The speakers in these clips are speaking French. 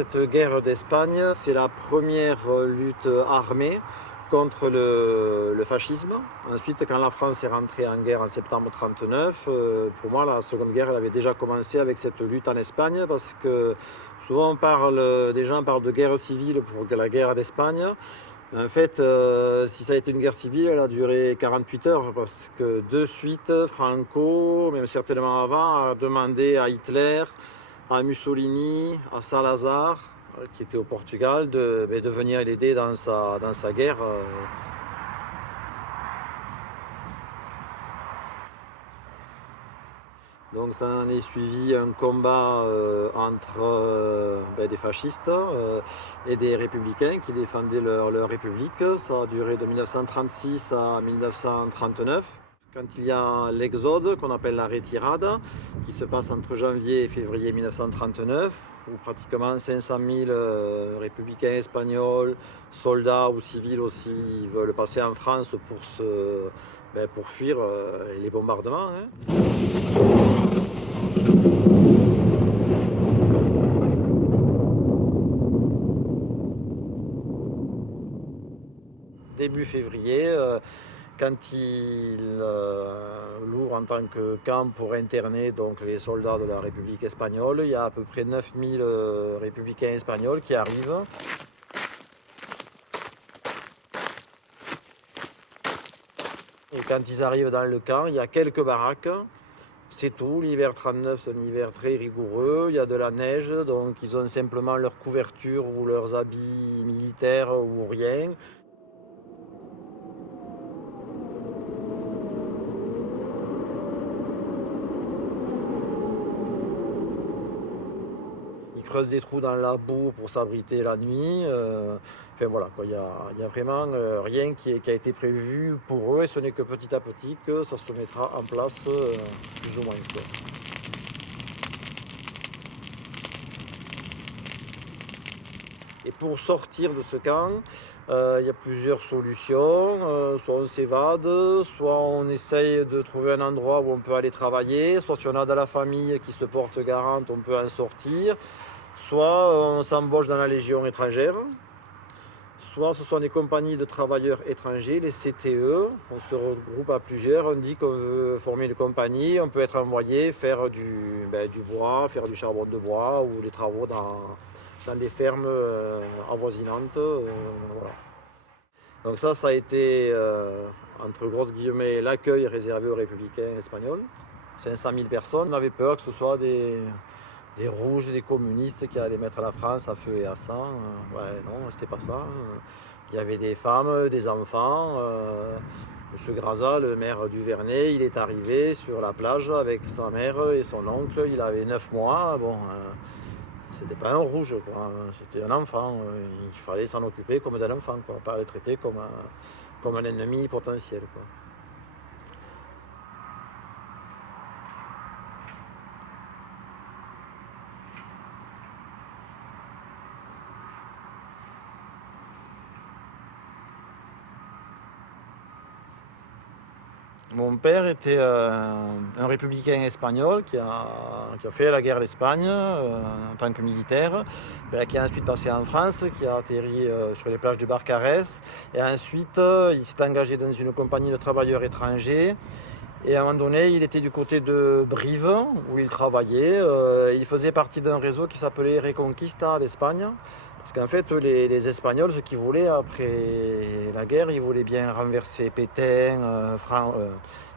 cette guerre d'Espagne, c'est la première lutte armée contre le fascisme. Ensuite, quand la France est rentrée en guerre en septembre 1939, pour moi, la Seconde Guerre elle avait déjà commencé avec cette lutte en Espagne, parce que souvent des gens parlent de guerre civile pour la guerre d'Espagne. En fait, si ça a été une guerre civile, elle a duré 48 heures, parce que de suite, Franco, même certainement avant, a demandé à Hitler, à Mussolini, à Salazar, qui était au Portugal, de venir l'aider dans sa guerre. Donc ça en est suivi un combat entre des fascistes et des républicains qui défendaient leur république. Ça a duré de 1936 à 1939. Quand il y a l'exode, qu'on appelle la retirada, qui se passe entre janvier et février 1939, où pratiquement 500 000 républicains espagnols, soldats ou civils aussi, veulent passer en France pour fuir les bombardements. Début février, quand il l'ouvre en tant que camp pour interner donc, les soldats de la République espagnole, il y a à peu près 9000 républicains espagnols qui arrivent. Et quand ils arrivent dans le camp, il y a quelques baraques. C'est tout, l'hiver 39 c'est un hiver très rigoureux, il y a de la neige, donc ils ont simplement leur couverture ou leurs habits militaires ou rien. Ils creusent des trous dans la boue pour s'abriter la nuit. Enfin voilà, il y a vraiment rien qui a été prévu pour eux et ce n'est que petit à petit que ça se mettra en place plus ou moins. Quoi. Et pour sortir de ce camp, il y a plusieurs solutions. Soit on s'évade, soit on essaye de trouver un endroit où on peut aller travailler, soit si on a de la famille qui se porte garante, on peut en sortir. Soit on s'embauche dans la Légion étrangère, soit ce sont des compagnies de travailleurs étrangers, les CTE. On se regroupe à plusieurs, on dit qu'on veut former une compagnie, on peut être envoyé faire du bois, faire du charbon de bois ou des travaux dans des fermes avoisinantes. Voilà. Donc ça a été, entre grosses guillemets, l'accueil réservé aux républicains espagnols. 500 000 personnes. On avait peur que ce soit des rouges, des communistes qui allaient mettre la France à feu et à sang. Non, c'était pas ça. Il y avait des femmes, des enfants. Monsieur Graza, le maire du Vernet, il est arrivé sur la plage avec sa mère et son oncle. Il avait 9 mois. C'était pas un rouge, quoi. C'était un enfant. Il fallait s'en occuper comme d'un enfant, quoi. Pas le traiter comme un ennemi potentiel, quoi. Mon père était un républicain espagnol qui a fait la guerre d'Espagne en tant que militaire, qui a ensuite passé en France, qui a atterri sur les plages du Barcarès. Et ensuite, il s'est engagé dans une compagnie de travailleurs étrangers. Et à un moment donné, il était du côté de Brive, où il travaillait. Il faisait partie d'un réseau qui s'appelait Reconquista d'Espagne. Parce qu'en fait, les Espagnols, ce qu'ils voulaient après la guerre, ils voulaient bien renverser Pétain,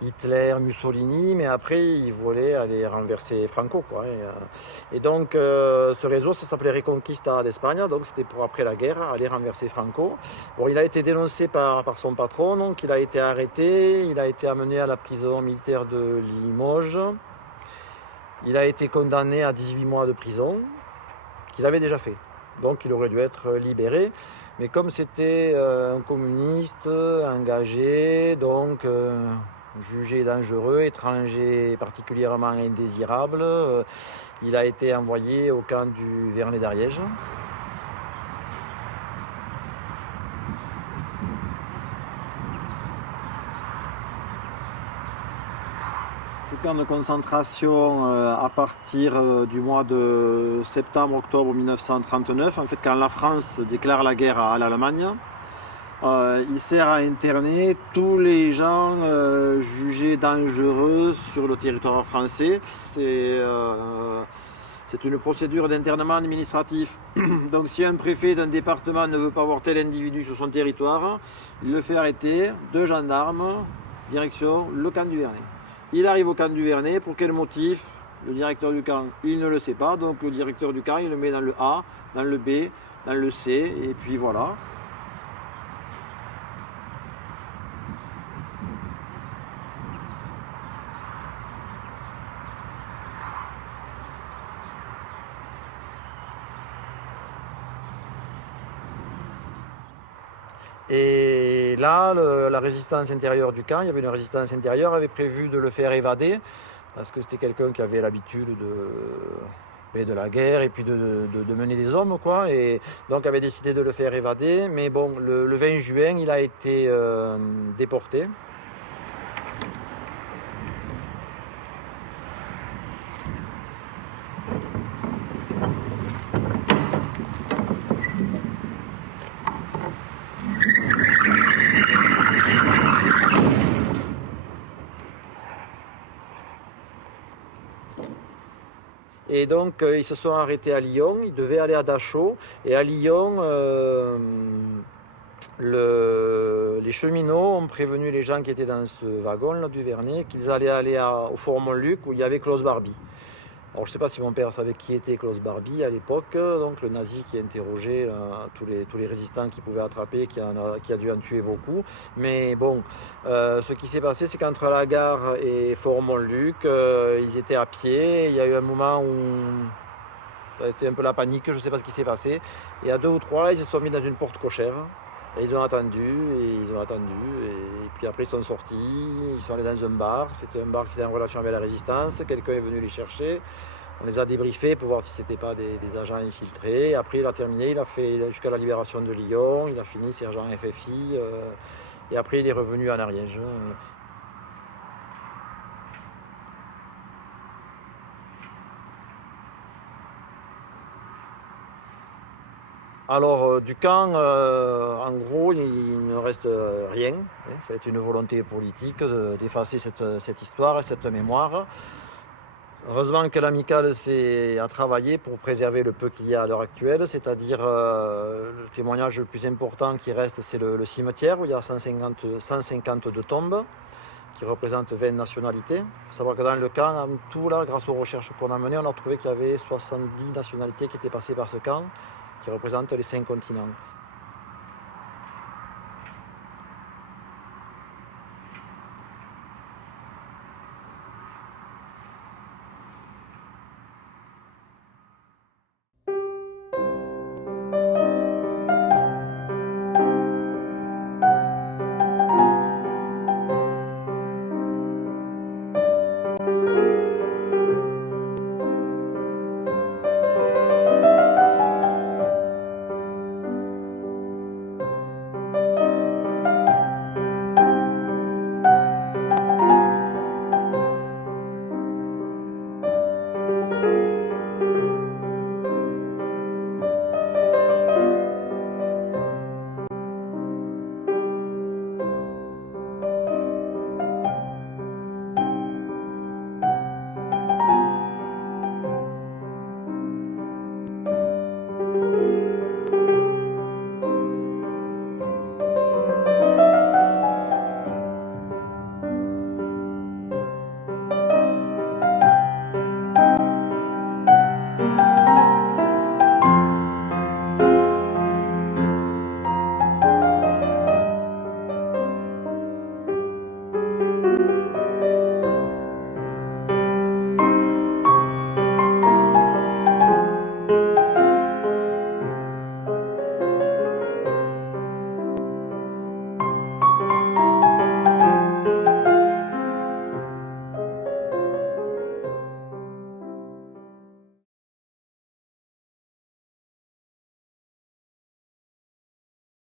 Hitler, Mussolini, mais après, ils voulaient aller renverser Franco, quoi. Et donc, ce réseau, ça s'appelait Reconquista d'Espagne, donc c'était pour après la guerre, aller renverser Franco. Bon, il a été dénoncé par son patron, donc il a été arrêté, il a été amené à la prison militaire de Limoges. Il a été condamné à 18 mois de prison, qu'il avait déjà fait. Donc il aurait dû être libéré. Mais comme c'était un communiste engagé, donc jugé dangereux, étranger particulièrement indésirable, il a été envoyé au camp du Vernet d'Ariège. Ce camp de concentration à partir du mois de septembre-octobre 1939, en fait quand la France déclare la guerre à l'Allemagne, il sert à interner tous les gens jugés dangereux sur le territoire français. C'est une procédure d'internement administratif. Donc si un préfet d'un département ne veut pas avoir tel individu sur son territoire, il le fait arrêter, 2 gendarmes, direction le camp du Vernet. Il arrive au camp du Vernet, pour quel motif? Le directeur du camp, il ne le sait pas, donc le directeur du camp, il le met dans le A, dans le B, dans le C, et puis voilà. Et là, la résistance intérieure du camp, il y avait une résistance intérieure, avait prévu de le faire évader, parce que c'était quelqu'un qui avait l'habitude de la guerre et puis de mener des hommes, quoi. Et donc avait décidé de le faire évader. Mais bon, le 20 juin, il a été déporté. Et donc ils se sont arrêtés à Lyon, ils devaient aller à Dachau. Et à Lyon, les cheminots ont prévenu les gens qui étaient dans ce wagon là, du Vernet qu'ils allaient aller au Fort Montluc où il y avait Klaus Barbie. Alors je ne sais pas si mon père savait qui était Klaus Barbie à l'époque, donc le nazi qui interrogeait tous les résistants qu'il pouvait attraper, qui a dû en tuer beaucoup. Mais bon, ce qui s'est passé, c'est qu'entre la gare et Fort Montluc, ils étaient à pied. Il y a eu un moment où ça a été un peu la panique, je ne sais pas ce qui s'est passé. Et à 2 ou 3, ils se sont mis dans une porte cochère. Et ils ont attendu, et puis après ils sont sortis, ils sont allés dans un bar, c'était un bar qui était en relation avec la résistance, quelqu'un est venu les chercher, on les a débriefés pour voir si ce n'était pas des agents infiltrés, après il a terminé, il a fait jusqu'à la libération de Lyon, il a fini sergent FFI, et après il est revenu en Ariège. Alors du camp, en gros, il ne reste rien. Ça a été une volonté politique d'effacer cette histoire et cette mémoire. Heureusement que l'amicale a travaillé pour préserver le peu qu'il y a à l'heure actuelle, c'est-à-dire le témoignage le plus important qui reste, c'est le cimetière où il y a 152 tombes qui représentent 20 nationalités. Il faut savoir que dans le camp, en tout, là, grâce aux recherches qu'on a menées, on a trouvé qu'il y avait 70 nationalités qui étaient passées par ce camp, qui représentent les 5 continents.